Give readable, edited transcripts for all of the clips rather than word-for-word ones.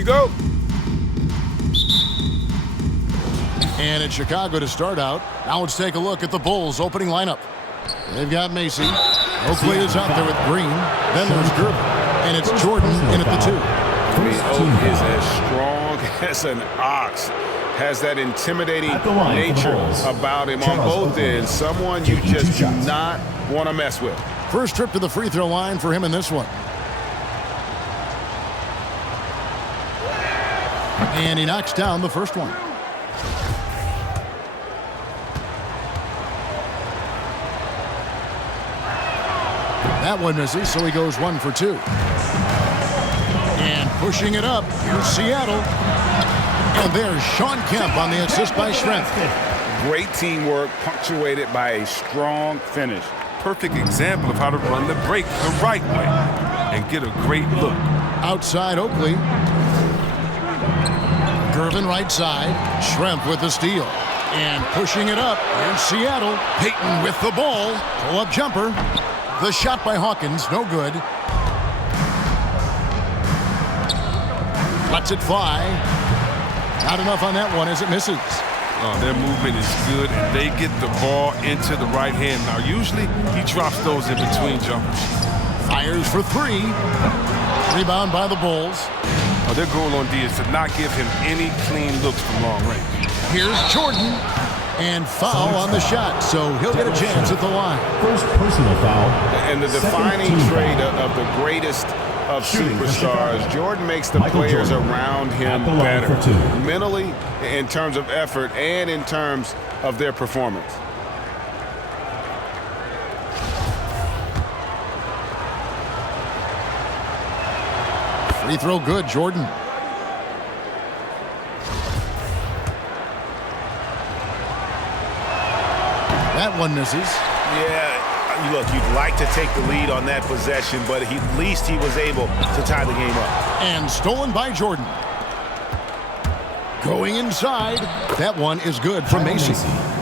we go. And it's Chicago to start out. Now let's take a look at the Bulls' opening lineup. They've got Macy. Oakley is out there with Green. Then there's Gerber. And it's Jordan in at the 2. Oak is as strong as an ox. Has that intimidating nature about him on both ends. Someone you just do not want to mess with. First trip to the free throw line for him in this one. And he knocks down the first one. That one misses, so he goes 1 for 2. And pushing it up, here's Seattle. And there's Sean Kemp on the assist by Schrempf. Great teamwork, punctuated by a strong finish. Perfect example of how to run the break the right way and get a great look. Outside Oakley. Gervin right side. Schrempf with the steal. And pushing it up, here's Seattle. Payton with the ball. Pull-up jumper. The shot by Hawkins, no good. Lets it fly. Not enough on that one as it misses. Their movement is good, and they get the ball into the right hand. Now, usually, he drops those in between jumpers. Fires for 3. Rebound by the Bulls. Their goal on D is to not give him any clean looks from long range. Here's Jordan. And foul on the shot, so he'll get a chance at the line. First personal foul. And the defining trait of the greatest of superstars, Jordan makes the players around him better. Mentally, in terms of effort, and in terms of their performance. Free throw good, Jordan. That one misses. Yeah, look, you'd like to take the lead on that possession, but at least he was able to tie the game up. And stolen by Jordan. Going inside. That one is good from Macy.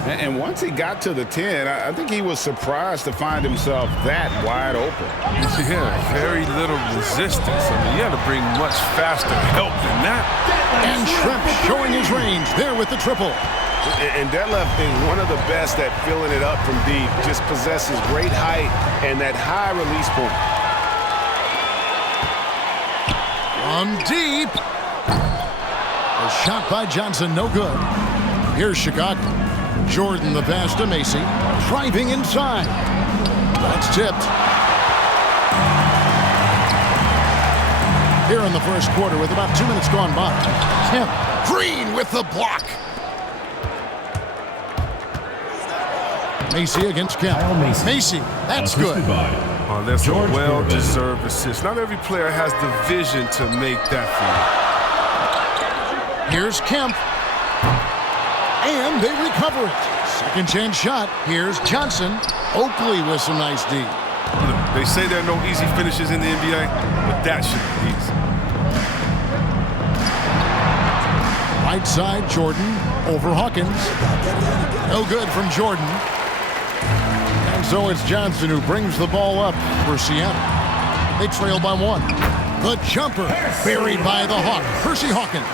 And once he got to the 10, I think he was surprised to find himself that wide open. Yeah, very little resistance. I mean, you had to bring much faster help than that. And Schrempf showing his range there with the triple. And Detlef is one of the best at filling it up from deep. Just possesses great height and that high release point. From deep. A shot by Johnson, no good. Here's Chicago. Jordan the pass to Macy. Driving inside. That's tipped. Here in the first quarter with about 2 minutes gone by. Kemp. Green with the block. Macy against Kemp. Macy, that's good. Oh, that's a well-deserved assist. Not every player has the vision to make that feed. Here's Kemp. And they recover it. Second chance shot. Here's Johnson. Oakley with some nice D. They say there are no easy finishes in the NBA, but that should be easy. Right side, Jordan over Hawkins. No good from Jordan. And so it's Johnson who brings the ball up for Seattle. They trail by 1. The jumper buried by the Hawk, Percy Hawkins.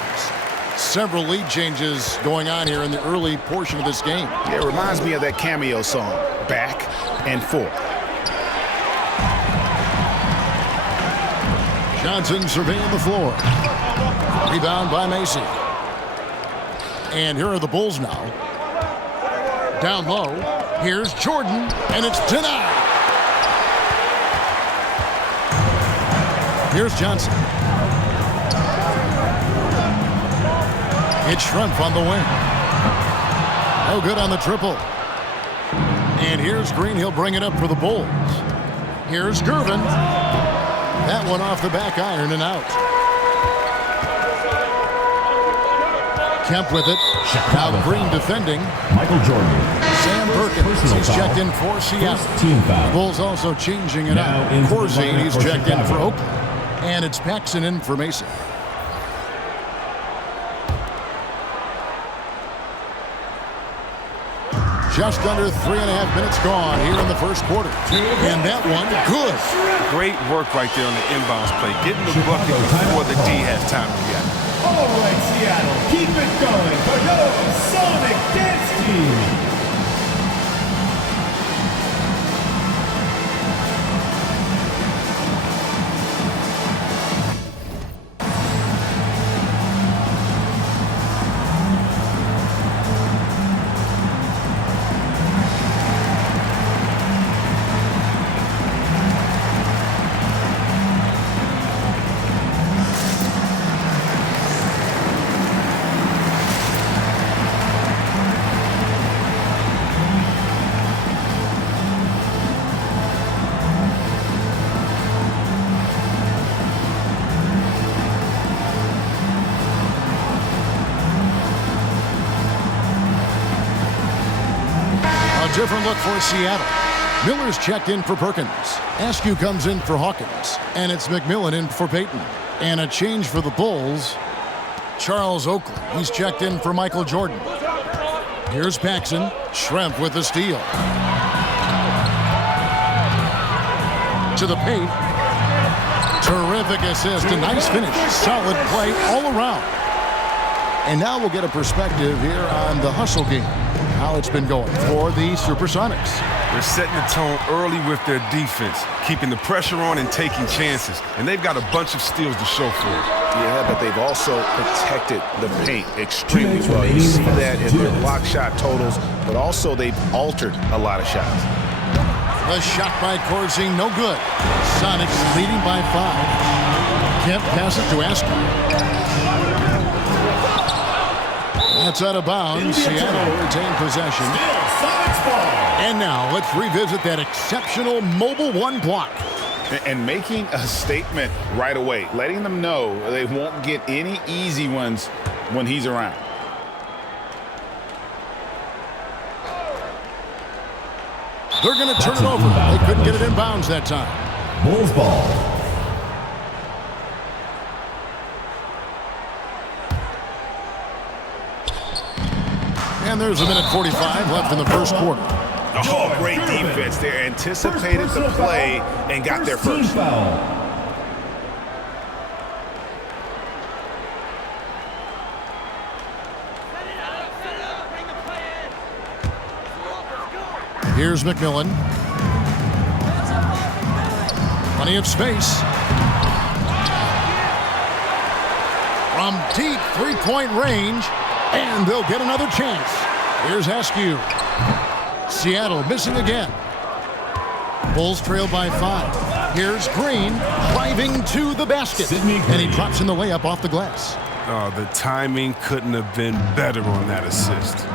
Several lead changes going on here in the early portion of this game. It reminds me of that cameo song, Back and Forth. Johnson surveying the floor. Rebound by Macy. And here are the Bulls now. Down low. Here's Jordan, and it's denied. Here's Johnson. It's Schrempf on the wing. No good on the triple. And here's Green. He'll bring it up for the Bulls. Here's Gervin. That one off the back iron and out. Kemp with it. Now Green defending. Michael Jordan. Sam Perkins. He's checked in for Seattle. Team foul. The Bulls also changing it out. Corzine, he's checked in for Oakland. And it's Paxson in for Mason. Just under 3.5 minutes gone here in the first quarter. And that one, good. Great work right there on the inbounds play. Getting the bucket before the D has time to react. All right, Seattle, keep it going for your Sonic Dance Team. Different look for Seattle. Miller's checked in for Perkins. Askew comes in for Hawkins. And it's McMillan in for Payton. And a change for the Bulls. Charles Oakley. He's checked in for Michael Jordan. Here's Paxson. Schrempf with the steal. To the paint. Terrific assist. A nice finish. Solid play all around. And now we'll get a perspective here on the hustle game. How it's been going for the Supersonics. They're setting the tone early with their defense, keeping the pressure on and taking chances. And they've got a bunch of steals to show for it. Yeah, but they've also protected the paint extremely well. You see that in their block shot totals, but also they've altered a lot of shots. The shot by Corsi, no good. Sonics leading by 5. Kemp passes to Askew. That's out of bounds. Seattle retained possession. And now let's revisit that exceptional mobile one block. And making a statement right away, letting them know they won't get any easy ones when he's around. They're going to turn it over. They couldn't get it in bounds that time. Bulls ball. And there's a minute 45 left in the first quarter. Oh, great defense there. Anticipated the play and got there first. Here's McMillan. Plenty of space. From deep three-point range. And they'll get another chance. Here's Askew. Seattle missing again. Bulls trail by 5. Here's Green driving to the basket. And he drops in the layup off the glass. Oh, the timing couldn't have been better on that assist.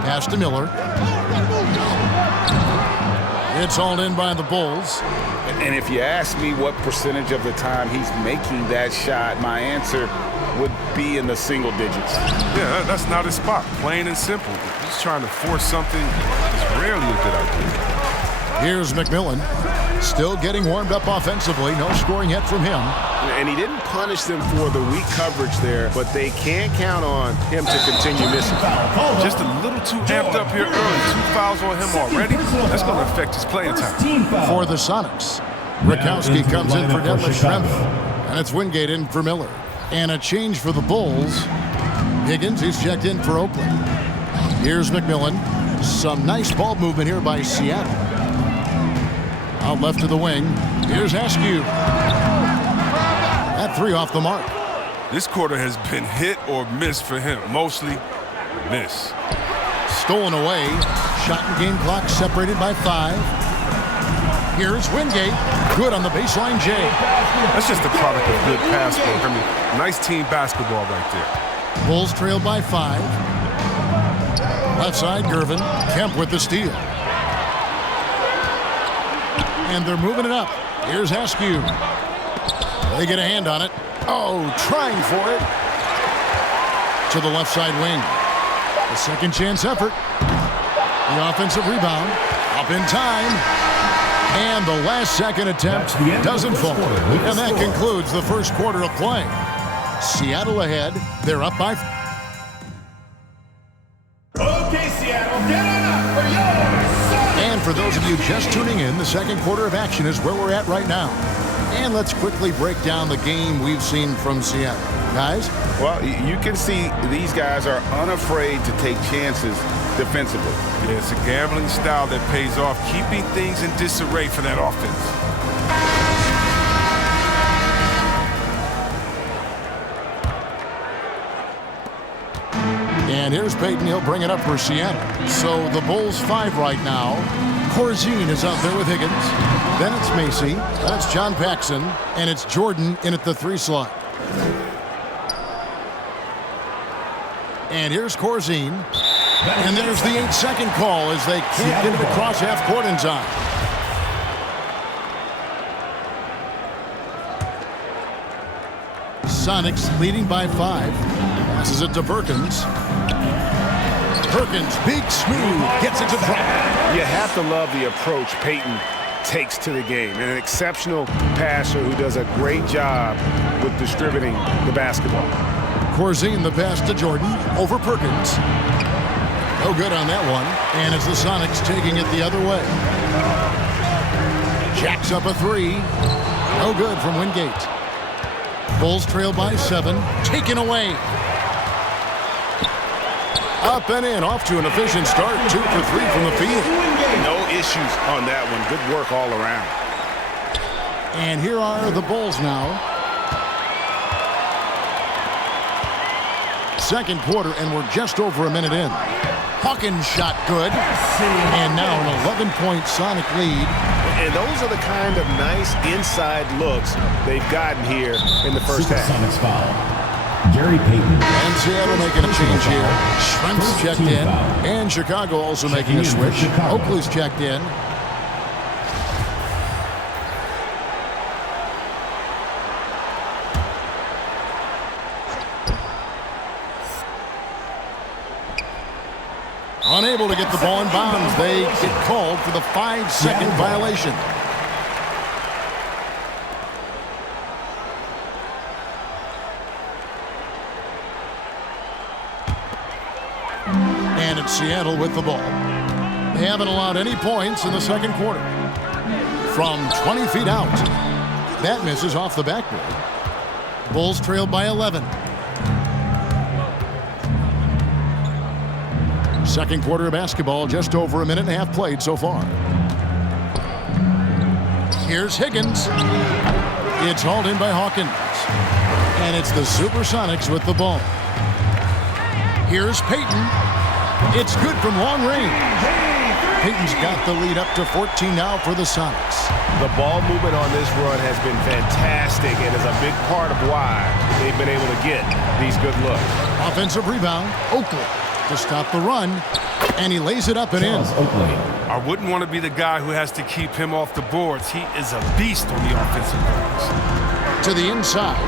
Pass to Miller. It's hauled in by the Bulls. And if you ask me what percentage of the time he's making that shot, my answer would be in the single digits. Yeah, that's not his spot. Plain and simple. He's trying to force something is rarely a good idea. Here's McMillan. Still getting warmed up offensively. No scoring yet from him. And he didn't punish them for the weak coverage there, but they can't count on him to continue missing. Just a little too amped up here early. 2 fouls on him already. That's going to affect his playing time. For the Sonics, Rakowski comes in for Detlef Schrempf. And it's Wingate in for Miller. And a change for the Bulls. Higgins, who's checked in for Oakland. Here's McMillan. Some nice ball movement here by Seattle. Out left to the wing. Here's Askew. That 3 off the mark. This quarter has been hit or miss for him. Mostly miss. Stolen away. Shot and game clock separated by 5. Here's Wingate. Good on the baseline, Jay. That's just a product of good pass work. I mean, nice team basketball right there. Bulls trail by 5. Left side, Gervin. Kemp with the steal. And they're moving it up. Here's Askew. They get a hand on it. Oh, trying for it. To the left side wing. The second chance effort. The offensive rebound. Up in time. And the last second attempt doesn't fall. And that concludes the first quarter of play. Seattle ahead. They're up by... Okay, Seattle. for those of you just tuning in, the second quarter of action is where we're at right now. And let's quickly break down the game we've seen from Seattle. Guys? Well, you can see these guys are unafraid to take chances defensively. Yeah, it's a gambling style that pays off, keeping things in disarray for that offense. And here's Peyton. He'll bring it up for Seattle. So the Bulls 5 right now. Corzine is out there with Higgins. Then it's Macy. Then it's John Paxson. And it's Jordan in at the 3 slot. And here's Corzine. And there's the 8-second call as they can't get it across half court in time. Sonics leading by 5. Passes it to Perkins. Perkins, big smooth, gets it to drop. You have to love the approach Peyton takes to the game. And an exceptional passer who does a great job with distributing the basketball. Corzine the pass to Jordan over Perkins. No good on that one. And it's the Sonics taking it the other way. Jacks up a 3. No good from Wingate. Bulls trail by 7. Taken away. Up and in, off to an efficient start. 2 for 3 from the field. No issues on that one. Good work all around. And here are the Bulls now. Second quarter, and we're just over a minute in. Hawkins shot good. And now an 11-point Sonic lead. And those are the kind of nice inside looks they've gotten here in the first half. Sonics foul. Gary Payton. And Seattle making a change here. Shrimp's checked in. And Chicago also making a switch. Oakley's checked in. Unable to get the ball in bounds. They get called for the 5-second violation. And it's Seattle with the ball. They haven't allowed any points in the second quarter. From 20 feet out. That misses off the backboard. Bulls trailed by 11. Second quarter of basketball, just over a minute and a half played so far. Here's Higgins. It's hauled in by Hawkins. And it's the Supersonics with the ball. Here's Peyton. It's good from long range. Peyton's got the lead up to 14 now for the Sonics. The ball movement on this run has been fantastic and is a big part of why they've been able to get these good looks. Offensive rebound, Oakley to stop the run, and he lays it up and in. I wouldn't want to be the guy who has to keep him off the boards. He is a beast on the offensive boards. To the inside.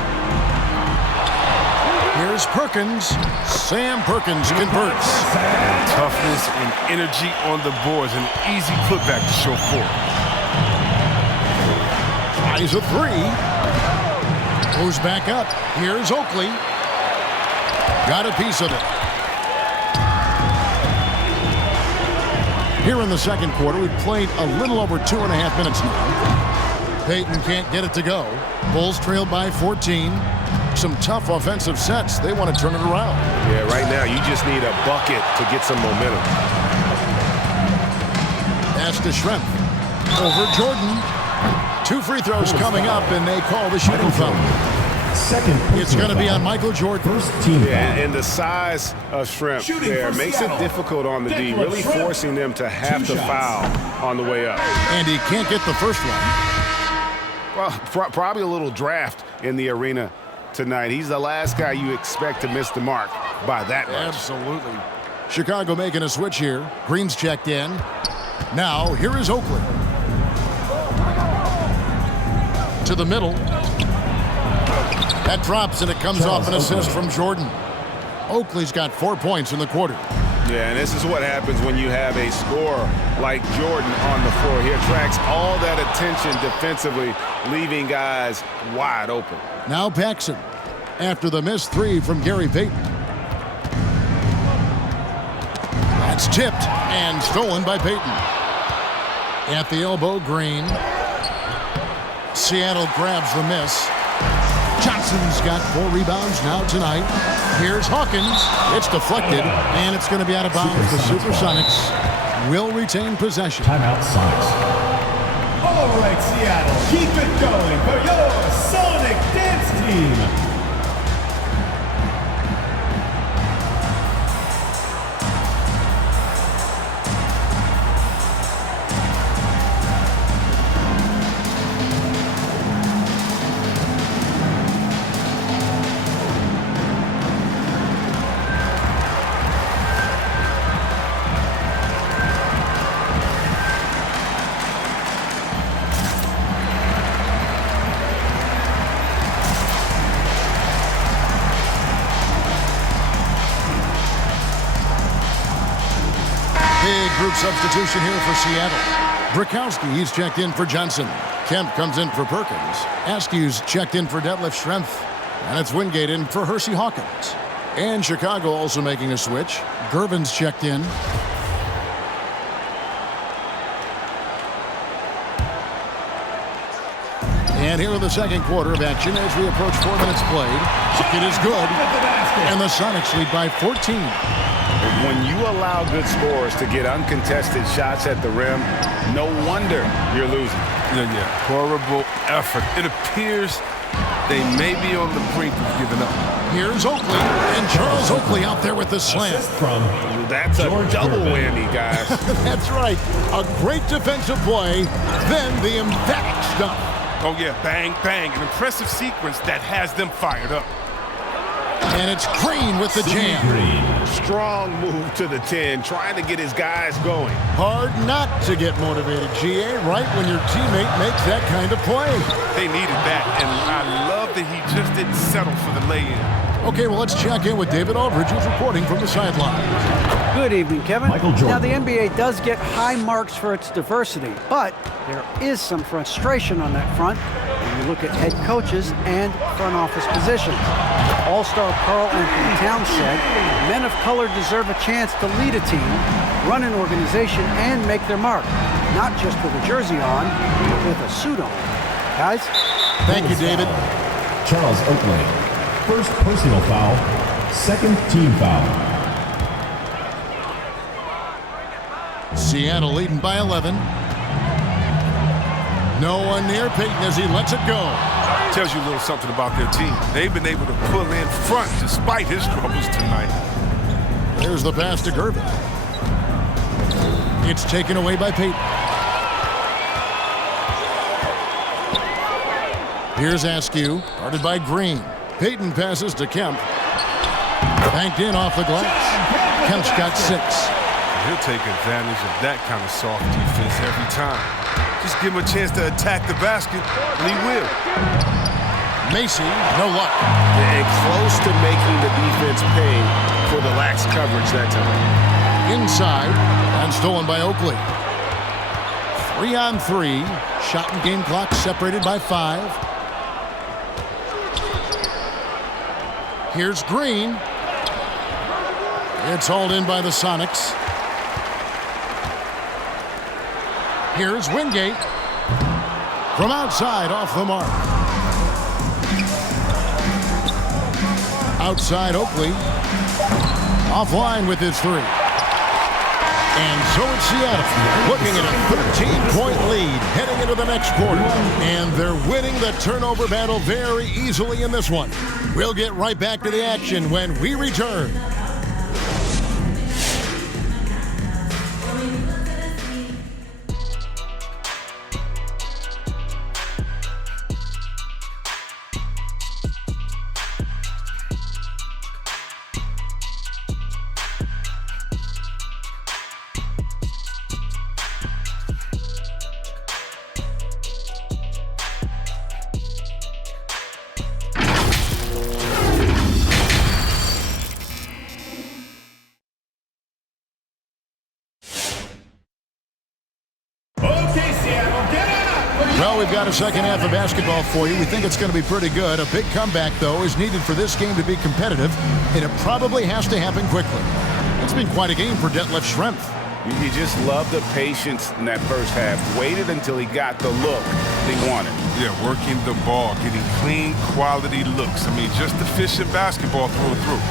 Here's Perkins. Sam Perkins converts. Toughness and energy on the boards. An easy putback to show forth. Tries a 3. Goes back up. Here's Oakley. Got a piece of it. Here in the second quarter, we've played a little over 2.5 minutes now. Peyton can't get it to go. Bulls trailed by 14. Some tough offensive sets. They want to turn it around. Yeah, right now you just need a bucket to get some momentum. Pass to Shrimp. Over Jordan. 2 free throws coming up, and they call the shooting foul. It's going to be on Michael Jordan. Yeah, and the size of Shrimp there makes it difficult on the D, really forcing them to have to foul on the way up. And he can't get the first one. Well, probably a little draft in the arena tonight. He's the last guy you expect to miss the mark by that much. Absolutely. Chicago making a switch here. Green's checked in. Now, here is Oakley. To the middle. That drops, and it comes off an assist from Jordan. Oakley's got 4 points in the quarter. Yeah, and this is what happens when you have a scorer like Jordan on the floor. He attracts all that attention defensively, leaving guys wide open. Now Paxson, after the missed 3 from Gary Payton. That's tipped and stolen by Payton. At the elbow, Green. Seattle grabs the miss. Johnson's got 4 rebounds now tonight. Here's Hawkins. It's deflected, and it's going to be out of bounds. The Supersonics will retain possession. Timeout, Sonics. All right, Seattle, keep it going for your Sonic Dance Team. Group substitution here for Seattle. Brakowski, he's checked in for Johnson. Kemp comes in for Perkins. Askew's checked in for Detlef Schrempf. And it's Wingate in for Hersey Hawkins. And Chicago also making a switch. Gervin's checked in. And here in the second quarter of action as we approach 4 minutes played. It is good. And the Sonics lead by 14. When you allow good scorers to get uncontested shots at the rim, no wonder you're losing. Yeah. Horrible effort. It appears they may be on the brink of giving up. Here's Oakley, and Charles Oakley out there with the slam. That's a double whammy, guys. That's right. A great defensive play, then the emphatic stuff. Oh, yeah, bang, bang. An impressive sequence that has them fired up. And it's Green with the jam. Strong move to the 10, trying to get his guys going. Hard not to get motivated, GA, right when your teammate makes that kind of play. They needed that, and I love that he just didn't settle for the lay-in. Okay, well, let's check in with David Aldridge, who's reporting from the sideline. Good evening, Kevin. Michael Jordan. Now, the NBA does get high marks for its diversity, but there is some frustration on that front when you look at head coaches and front office positions. All-star Karl Anthony Towns said, men of color deserve a chance to lead a team, run an organization, and make their mark. Not just with a jersey on, but with a suit on. Guys? Thank you, David. Charles Oakley. First personal foul, second team foul. Seattle leading by 11. No one near Peyton as he lets it go. Tells you a little something about their team. They've been able to pull in front despite his troubles tonight. There's the pass to Gervin. It's taken away by Peyton. Here's Askew, guarded by Green. Peyton passes to Kemp. Banked in off the glass. Kemp's got 6. He'll take advantage of that kind of soft defense every time. Just give him a chance to attack the basket, and he will. Macy, no luck. And close to making the defense pay for the lax coverage that time. Inside, and stolen by Oakley. 3-on-3. Shot and game clock separated by 5. Here's Green. It's hauled in by the Sonics. Here's Wingate. From outside, off the mark. Outside, Oakley. Offline with his 3. And so it's Seattle, looking at a 13-point lead heading into the next quarter. And they're winning the turnover battle very easily in this one. We'll get right back to the action when we return. Well, we've got a second half of basketball for you. We think it's going to be pretty good. A big comeback, though, is needed for this game to be competitive, and it probably has to happen quickly. It's been quite a game for Detlef Schrempf. You just love the patience in that first half. Waited until he got the look he wanted. Yeah, working the ball, getting clean, quality looks. I mean, just efficient basketball through and through.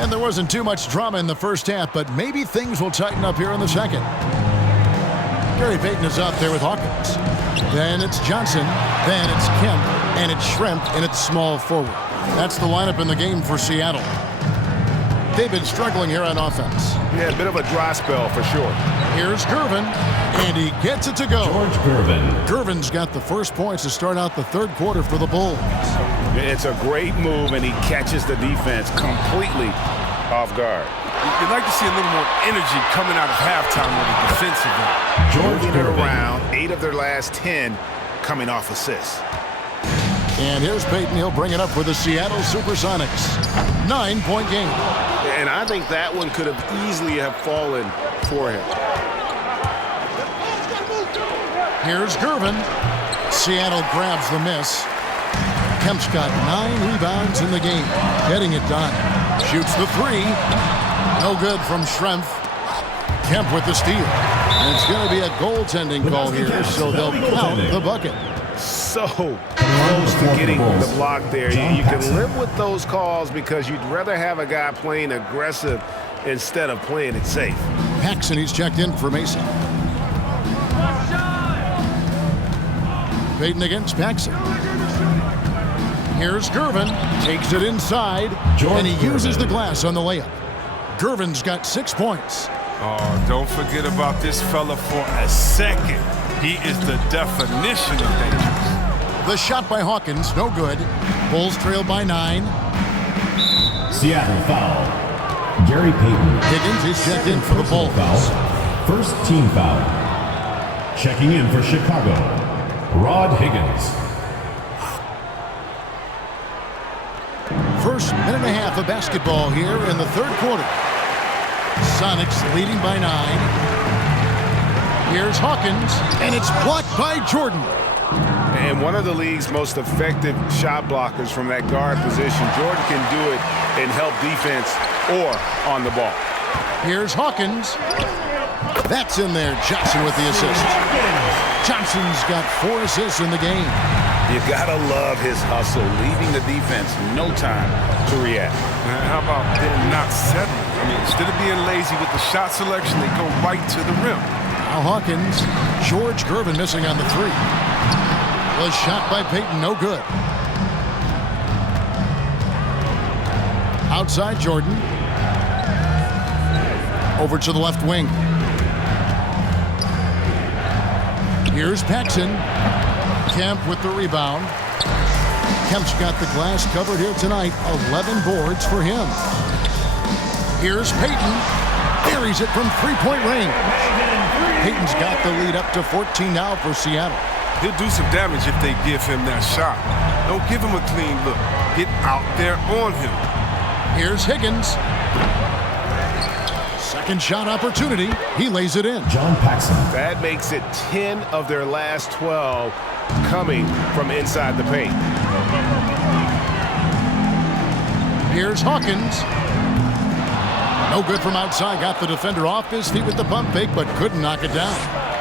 And there wasn't too much drama in the first half, but maybe things will tighten up here in the second. Gary Payton is out there with Hawkins. Then it's Johnson. Then it's Kemp. And it's Schrempf, and it's small forward. That's the lineup in the game for Seattle. They've been struggling here on offense. Yeah, a bit of a dry spell for sure. Here's Gervin, and he gets it to go. George Gervin. Gervin's got the first points to start out the third quarter for the Bulls. It's a great move, and he catches the defense completely off guard. You'd like to see a little more energy coming out of halftime on the defensive end. George Moving it around, 8 of their last 10 coming off assists. And here's Payton. He'll bring it up for the Seattle Supersonics. 9-point game. And I think that one could have easily have fallen for him. Here's Gervin. Seattle grabs the miss. Kemp's got 9 rebounds in the game. Getting it done. Shoots the 3. No good from Schrempf. Kemp with the steal. And it's going to be a goaltending call here, so they'll count the bucket. So close to getting the block there. You can live with those calls because you'd rather have a guy playing aggressive instead of playing it safe. Paxson, he's checked in for Mason. Payton against Paxson. Here's Gervin. Takes it inside. And he uses the glass on the layup. Gervin's got 6 points. Oh, don't forget about this fella for a second. He is the definition of dangerous. The shot by Hawkins, no good. Bulls trail by 9. Seattle foul. Gary Payton. Higgins is checked in for the Bulls. Foul. First team foul. Checking in for Chicago, Rod Higgins. First minute and a half of basketball here in the third quarter. Sonics leading by 9. Here's Hawkins, and it's blocked by Jordan. And one of the league's most effective shot blockers from that guard position. Jordan can do it and help defense or on the ball. Here's Hawkins. That's in there. Johnson with the assist. Johnson's got 4 assists in the game. You gotta love his hustle, leaving the defense no time to react. How about them not settling? I mean, instead of being lazy with the shot selection, they go right to the rim. Now Hawkins. George Gervin missing on the 3. The shot by Payton, no good. Outside Jordan. Over to the left wing. Here's Paxson. Kemp with the rebound. Kemp's got the glass covered here tonight. 11 boards for him. Here's Payton. Buries it from 3-point range. Payton's got the lead up to 14 now for Seattle. He'll do some damage if they give him that shot. Don't give him a clean look. Get out there on him. Here's Higgins. Second shot opportunity. He lays it in. John Paxson. That makes it 10 of their last 12 coming from inside the paint. Here's Hawkins. No good from outside. Got the defender off his feet with the pump fake, but couldn't knock it down.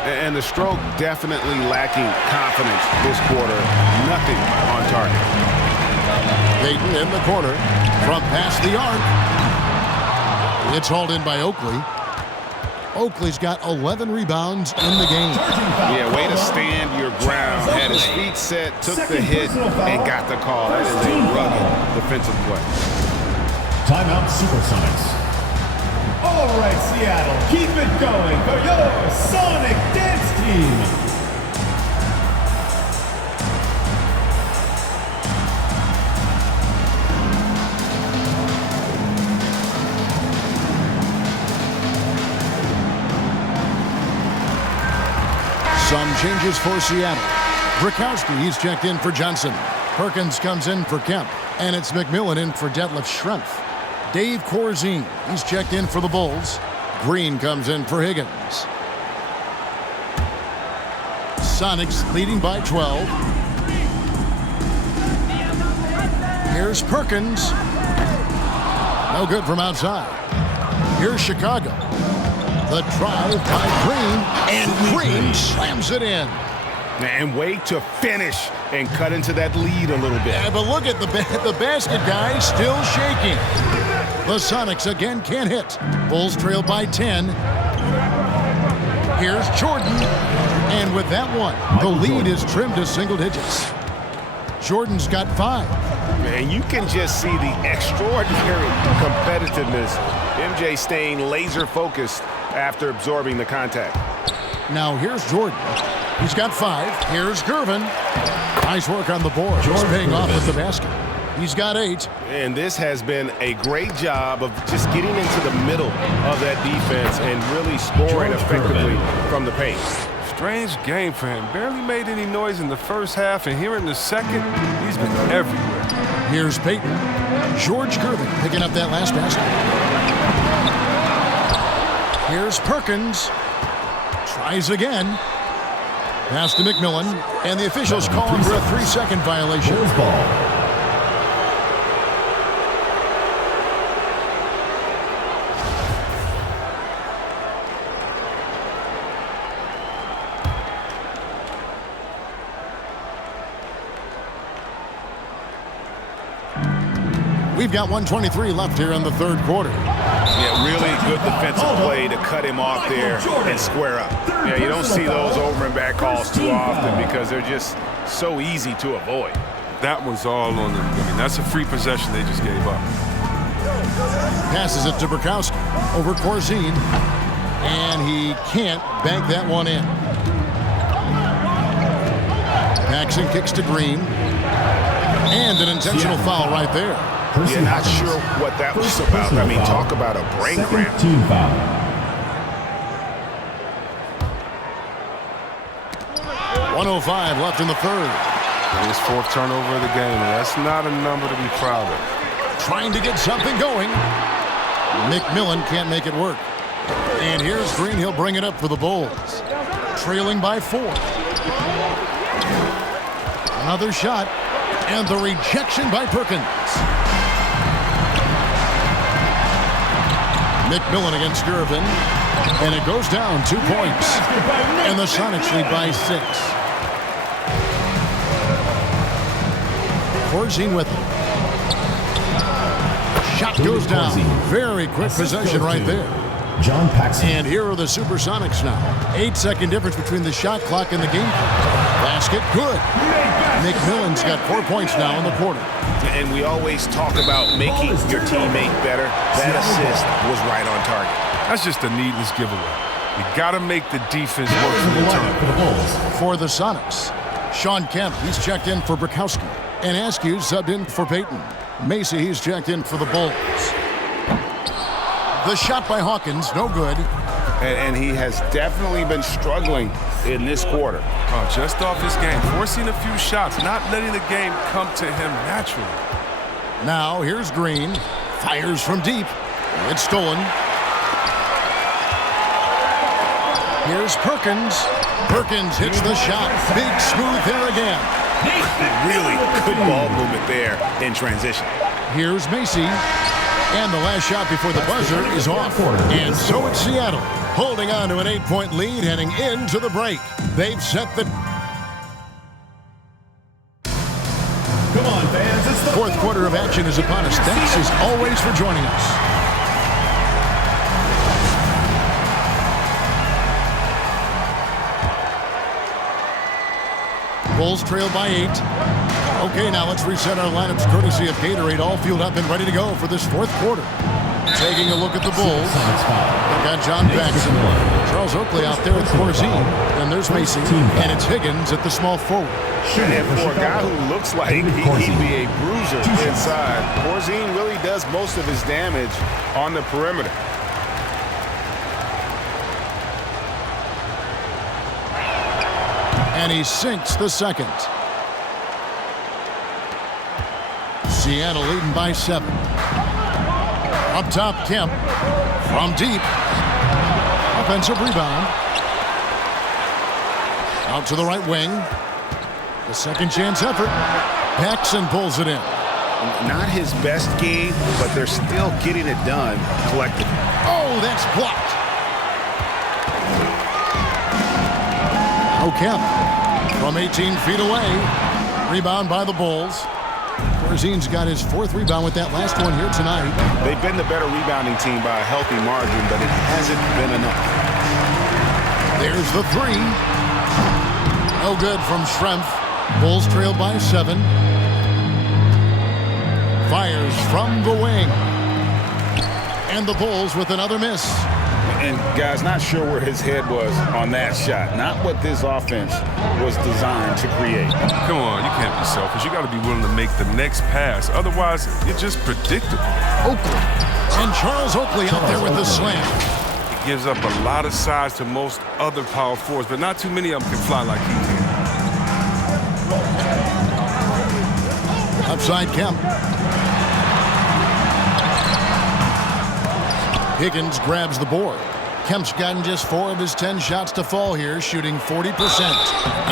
And the stroke definitely lacking confidence this quarter. Nothing on target. Payton in the corner from past the arc. It's hauled in by Oakley. Oakley's got 11 rebounds in the game. Yeah, way to stand your ground. Had his feet set, took the hit, and got the call. That is a rugged defensive play. Timeout Supersonics. All right, Seattle, keep it going for your Sonic Dance Team. Some changes for Seattle. Brakowski, he's checked in for Johnson. Perkins comes in for Kemp. And it's McMillan in for Detlef Schrempf. Dave Corzine, he's checked in for the Bulls. Green comes in for Higgins. Sonics leading by 12. Here's Perkins. No good from outside. Here's Chicago. The drive by Green, and Green slams it in. And way to finish and cut into that lead a little bit. Yeah, but look at the basket guy still shaking. The Sonics again can't hit. Bulls trail by 10. Here's Jordan. And with that one, the lead is trimmed to single digits. Jordan's got 5. And you can just see the extraordinary competitiveness. MJ staying laser focused after absorbing the contact. Now here's Jordan. He's got 5. Here's Gervin. Nice work on the board. He's paying off with the basket. He's got 8. And this has been a great job of just getting into the middle of that defense and really scoring effectively from the paint. Strange game for him. Barely made any noise in the first half, and here in the second, he's been everywhere. Here's Peyton. George Gervin picking up that last basket. Here's Perkins. Tries again. Pass to McMillan, and the officials call him for a 3-second violation. We've got 1:23 left here in the third quarter. Yeah, really good defensive play to cut him off there and square up. Yeah, you don't see those over and back calls too often because they're just so easy to avoid. That one's all on them. I mean, that's a free possession they just gave up. Passes it to Burkowski over Corzine, and he can't bank that one in. Paxson kicks to Green, and an intentional foul right there. Yeah, not sure what that was about. I mean, talk about a brain cramp. Team foul. 1:05 left in the third. His 4th turnover of the game, and that's not a number to be proud of. Trying to get something going. McMillan can't make it work. And here's Green. He'll bring it up for the Bulls. Trailing by 4. Another shot. And the rejection by Perkins. McMillan against Gervin. And it goes down 2 points. And the Sonics lead by 6. Corzine with it. Shot goes down. Very quick possession right there. John Paxson. And here are the Supersonics now. 8-second difference between the shot clock and the game clock. Basket good. McMillan's got 4 points now in the quarter. And we always talk about making your teammate better. That assist was right on target. That's just a needless giveaway. You got to make the defense work for the turn. For the Sonics, Sean Kemp, he's checked in for Burkowski. And Askew subbed in for Peyton. Macy, he's checked in for the Bulls. The shot by Hawkins, no good. And he has definitely been struggling in this quarter. Oh, just off his game, forcing a few shots, not letting the game come to him naturally. Now, here's Green. Fires from deep. It's stolen. Here's Perkins. Perkins hits the shot. Big smooth there again. Really good ball movement there in transition. Here's Macy. And the last shot before the buzzer is off. And so it's Seattle, holding on to an 8-point lead heading into the break. They've set the Come on, fans. It's the fourth quarter of action is upon us. Thanks as always for joining us. Bulls trail by 8. Okay, now let's reset our lineups courtesy of Gatorade, all fueled up and ready to go for this fourth quarter. Taking a look at the Bulls. They've got John Paxson, Charles Oakley out there with Corzine. And there's Macy, and it's Higgins at the small forward. And for a guy who looks like he'd be a bruiser inside, Corzine really does most of his damage on the perimeter. And he sinks the second. Seattle leading by 7. Up top, Kemp. From deep. Offensive rebound. Out to the right wing. The second chance effort. Paxson pulls it in. Not his best game, but they're still getting it done collectively. Oh, that's blocked. Kemp from 18 feet away. Rebound by the Bulls. Corzine's got his 4th rebound with that last one here tonight. They've been the better rebounding team by a healthy margin, but it hasn't been enough. There's the 3. No good from Schrempf. Bulls trail by 7. Fires from the wing. And the Bulls with another miss. And guys, not sure where his head was on that shot. Not what this offense was designed to create. Come on, you can't be selfish. You got to be willing to make the next pass. Otherwise, you're just predictable. Oakley. And Charles Oakley out there with the slam. He gives up a lot of size to most other power forwards, but not too many of them can fly like he can. Upside Kemp. Higgins grabs the board. Kemp's gotten just 4 of his 10 shots to fall here, shooting 40%.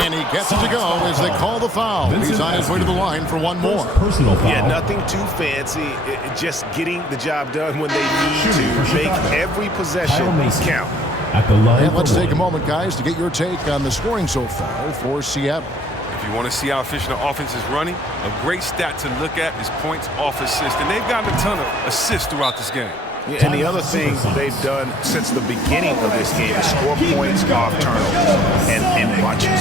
And he gets it to go as they call the foul. He's on his way to the line for one more. Personal foul. Yeah, nothing too fancy. Just getting the job done when they need to make every possession count. At the line. And let's take a moment, guys, to get your take on the scoring so far for Seattle. If you want to see how efficient the offense is running, a great stat to look at is points off assist. And they've gotten a ton of assists throughout this game. Yeah, and the other thing they've done since the beginning of this game is score points off turnovers and bunches.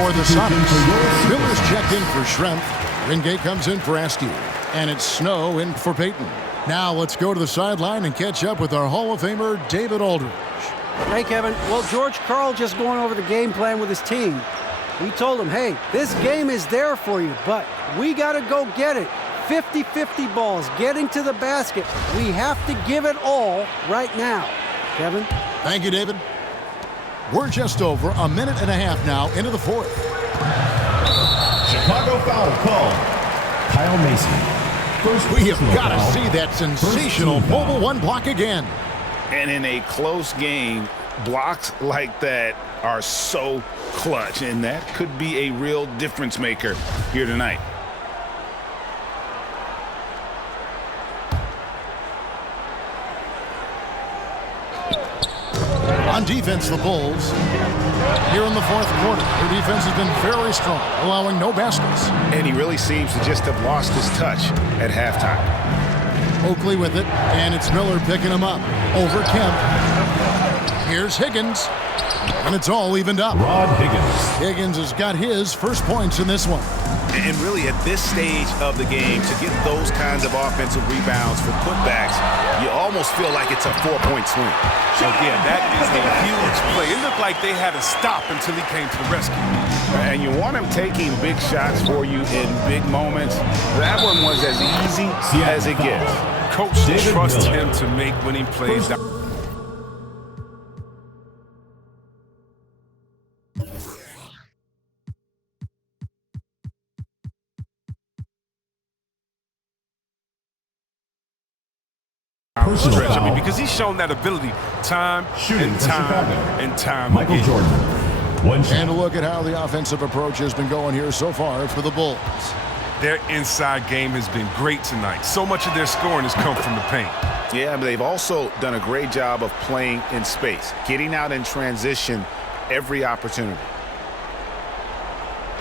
For the Sonics, Miller's checked in for Schrempf. Ringate comes in for Askew. And it's Snow in for Payton. Now let's go to the sideline and catch up with our Hall of Famer, David Aldridge. Hey, Kevin. Well, George Karl just going over the game plan with his team. We told him, hey, this game is there for you, but we got to go get it. 50-50 balls, getting to the basket. We have to give it all right now. Kevin? Thank you, David. We're just over a minute and a half now into the 4th. Chicago foul call. Kyle Mason. We have got to see that sensational mobile 1 block again. And in a close game, blocks like that are so clutch, and that could be a real difference maker here tonight. On defense, the Bulls, here in the 4th quarter, their defense has been very strong, allowing no baskets. And he really seems to just have lost his touch at halftime. Oakley with it, and it's Miller picking him up. Over Kemp. Here's Higgins, and it's all evened up. Rod Higgins. Higgins has got his first points in this one. And really, at this stage of the game, to get those kinds of offensive rebounds for putbacks, you almost feel like it's a 4-point swing. Again, that is a huge play. It looked like they had to stop until he came to the rescue. And you want him taking big shots for you in big moments. That one was as easy as it gets. Coach trusts him to make winning plays. Because he's shown that ability time and time Michael again. Jordan. One shot. And a look at how the offensive approach has been going here so far for the Bulls. Their inside game has been great tonight. So much of their scoring has come from the paint. Yeah, but they've also done a great job of playing in space, getting out in transition every opportunity.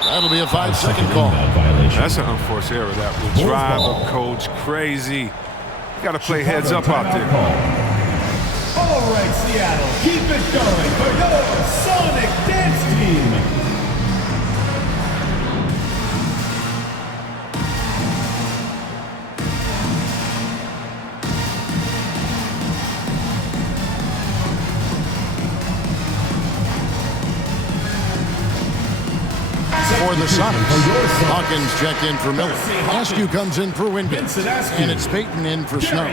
That'll be a 5-second call. That's an unforced error that will drive a coach crazy. You got to play heads up out there. All right, Seattle, keep it going for your Sonic Dance Team. For the Sonics, Hawkins check in for Miller. Askew comes in for Wingate. And it's Peyton in for Snow.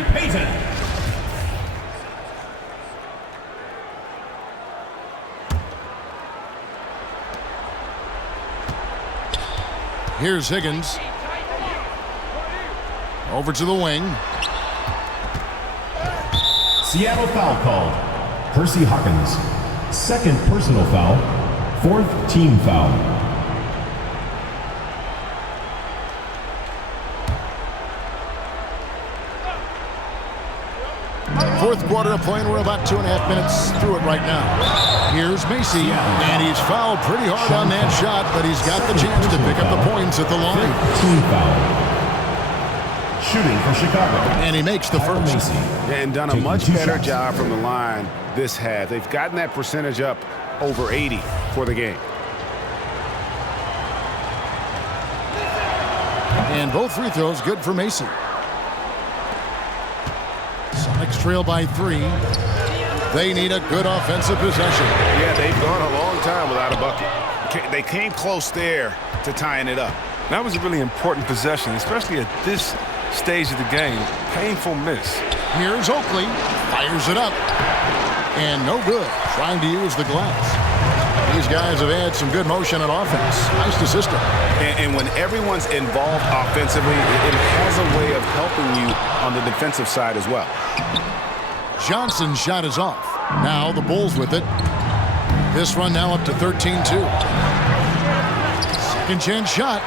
Here's Higgins. Over to the wing. Seattle foul called. Percy Hawkins. Second personal foul. Fourth team foul. Fourth quarter of play, and we're about 2.5 minutes through it right now. Here's Macy, and he's fouled pretty hard on that shot, but he's got the chance to pick up the points at the line. Team foul. Shooting for Chicago. And he makes the first. And done a much better job from the line this half. They've gotten that percentage up over 80 for the game. And both free throws good for Macy. Sonics trail by 3. They need a good offensive possession. Yeah, they've gone a long time without a bucket. They came close there to tying it up. That was a really important possession, especially at this stage of the game. Painful miss. Here's Oakley. Fires it up. And no good. Trying to use the glass. These guys have had some good motion on offense. Nice to system. And when everyone's involved offensively, it has a way of helping you on the defensive side as well. Johnson's shot is off. Now the Bulls with it. This run now up to 13-2. Second chance shot.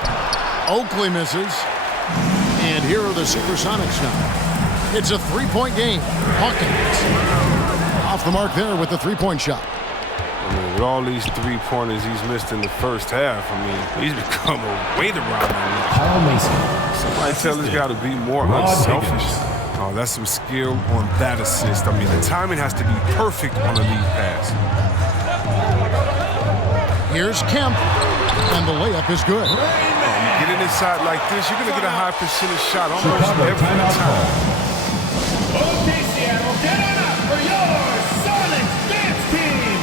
Oakley misses. And here are the Supersonics now. It's a 3-point game. Hawkins off the mark there with the 3-point shot. I mean, with all these 3-pointers he's missed in the first half, I mean, he's become a weight around him. Kyle Mason. Somebody tell this guy to be more unselfish. Oh, that's some skill on that assist. I mean, the timing has to be perfect on a lead pass. Here's Kemp, and the layup is good. Get it inside like this, you're going to get a high percentage shot almost every time. Okay, Seattle, get on up for your Sonic Dance Team.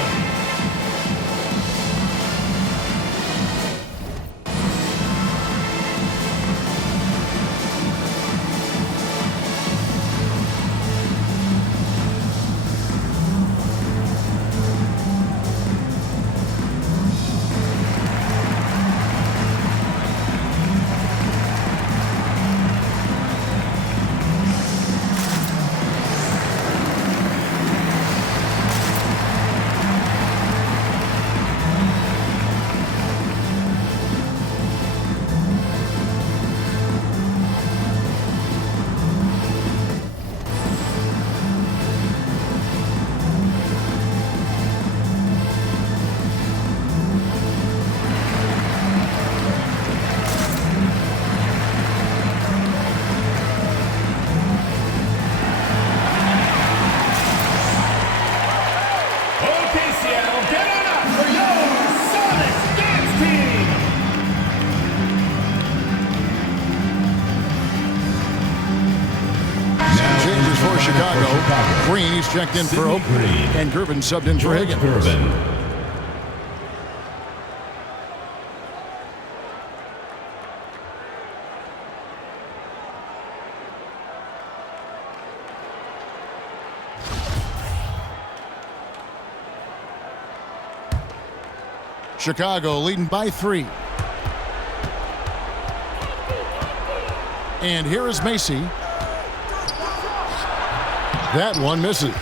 Chicago. Green, he's checked in for Oakley. And Gervin subbed in for Higgins. Chicago leading by 3. And here is Macy. That one misses.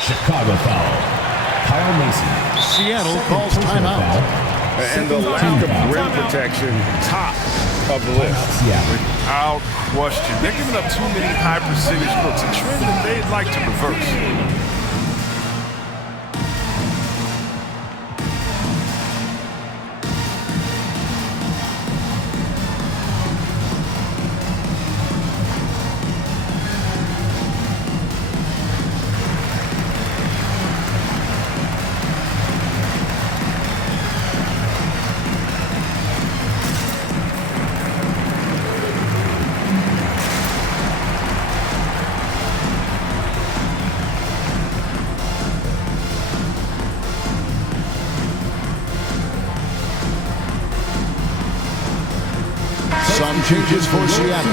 Chicago foul. Kyle Macy. Seattle calls timeout. And the lack of rim protection, top of the list. Yeah. Without question. They're giving up too many high percentage looks, a trend that they'd like to reverse. Some changes for Seattle.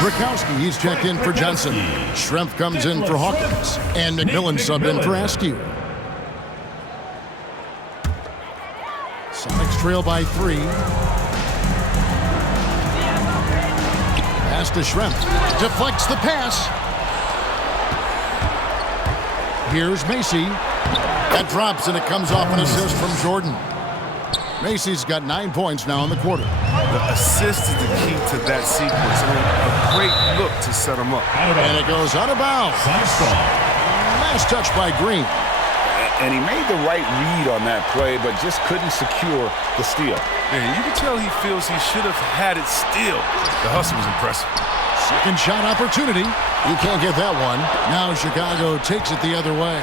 Rakowski, he's checked in for Johnson. Schrempf comes in for Hawkins. And McMillan subbed in for Askew. Sonics trail by 3. Pass to Schrempf. Deflects the pass. Here's Macy. That drops, and it comes off an assist from Jordan. Macy's got 9 points now in the quarter. The assist is the key to that sequence. I mean, a great look to set him up. And it goes out of bounds. Last touch by Green. And he made the right read on that play, but just couldn't secure the steal. Man, you can tell he feels he should have had it still. The hustle was impressive. Second shot opportunity. You can't get that one. Now Chicago takes it the other way.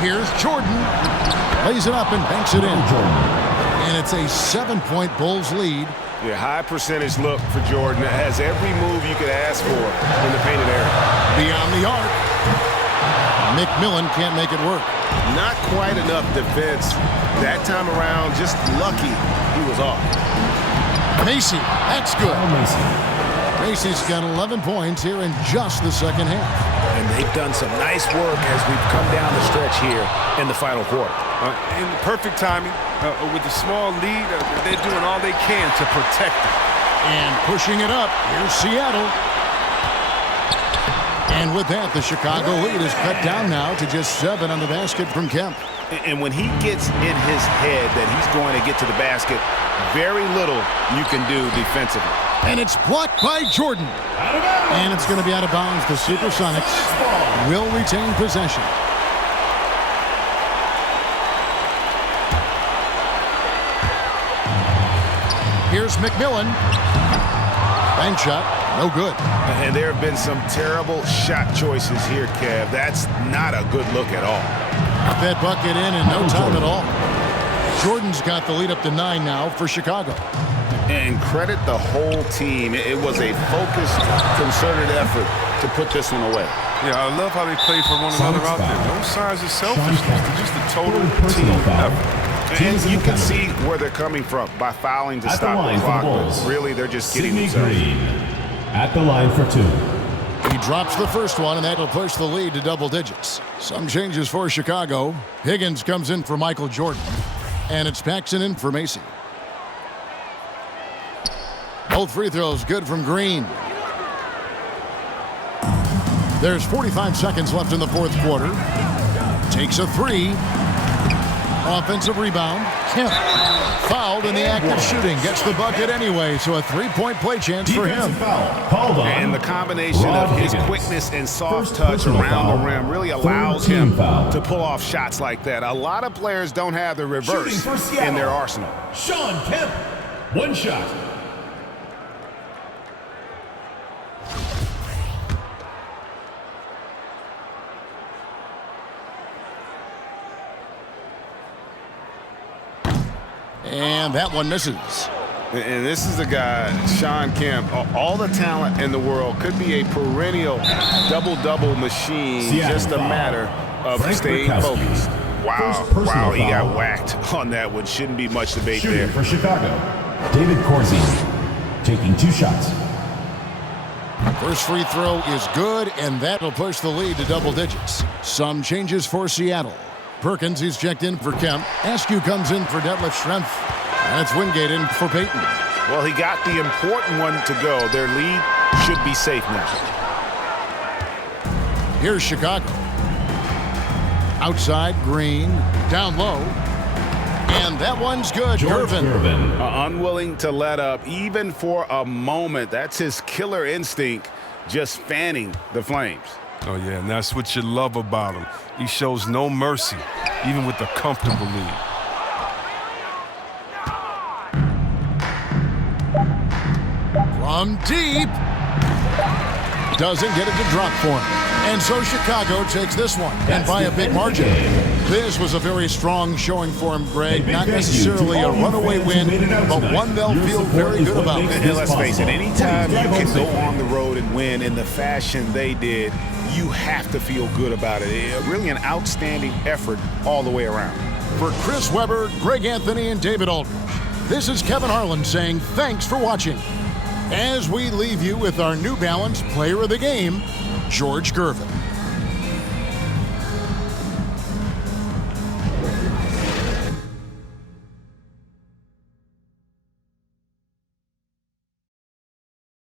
Here's Jordan. Lays it up and banks it in. And it's a 7-point Bulls lead. Yeah, high percentage look for Jordan. It has every move you could ask for in the painted area. Beyond the arc. McMillan can't make it work. Not quite enough defense that time around. Just lucky he was off. Macy, that's good. Macy's got 11 points here in just the second half. And they've done some nice work as we've come down the stretch here in the final quarter. In perfect timing, with a small lead, they're doing all they can to protect it. And pushing it up, here's Seattle. And with that, the Chicago lead is cut down now to just 7 on the basket from Kemp. And when he gets in his head that he's going to get to the basket, very little you can do defensively. And it's blocked by Jordan. And it's going to be out of bounds. The Supersonics will retain possession. Here's McMillan. Bank shot, no good. And there have been some terrible shot choices here, Kev. That's not a good look at all. That bucket in no time at all. Jordan's got the lead up to 9 now for Chicago. And credit the whole team. It was a focused, concerted effort to put this one away. Yeah, I love how they play for one another out there. No signs of selfishness. Just a total team effort. And you can see where they're coming from by fouling to stop the clock. But really, they're just getting themselves. At the line for 2. He drops the first one, and that'll push the lead to double digits. Some changes for Chicago. Higgins comes in for Michael Jordan. And it's Paxson in for Macy. Both free throws good from Green. There's 45 seconds left in the fourth quarter. Takes a 3. Offensive rebound. Kemp fouled in the act of shooting. Gets the bucket anyway, so a 3-point play chance for him. And the combination of his quickness and soft touch around the rim really allows him to pull off shots like that. A lot of players don't have the reverse in their arsenal. Sean Kemp, 1 shot. And that one misses. And this is the guy, Sean Kemp, all the talent in the world, could be a perennial double-double machine, just a matter of staying focused. Wow, he got whacked on that one. Shouldn't be much debate there. For Chicago, David Corsi taking 2 shots. First free throw is good, and that'll push the lead to double digits. Some changes for Seattle. Perkins, he's checked in for Kemp. Askew comes in for Detlef Schrempf. And it's Wingate in for Payton. Well, he got the important one to go. Their lead should be safe now. Here's Chicago. Outside, Green. Down low. And And that one's good. George Gervin. Unwilling to let up even for a moment. That's his killer instinct, just fanning the flames. Oh, yeah, and that's what you love about him. He shows no mercy, even with a comfortable lead. From deep. Doesn't get it to drop for him. And so Chicago takes this one, and by a big margin. This was a very strong showing for him, Greg. Not necessarily a runaway win, but one they'll feel very good about. And let's face it, anytime you can go on the road and win in the fashion they did, you have to feel good about it. Really an outstanding effort all the way around. For Chris Webber, Greg Anthony, and David Aldridge, this is Kevin Harlan saying thanks for watching. As we leave you with our New Balance Player of the Game, George Gervin.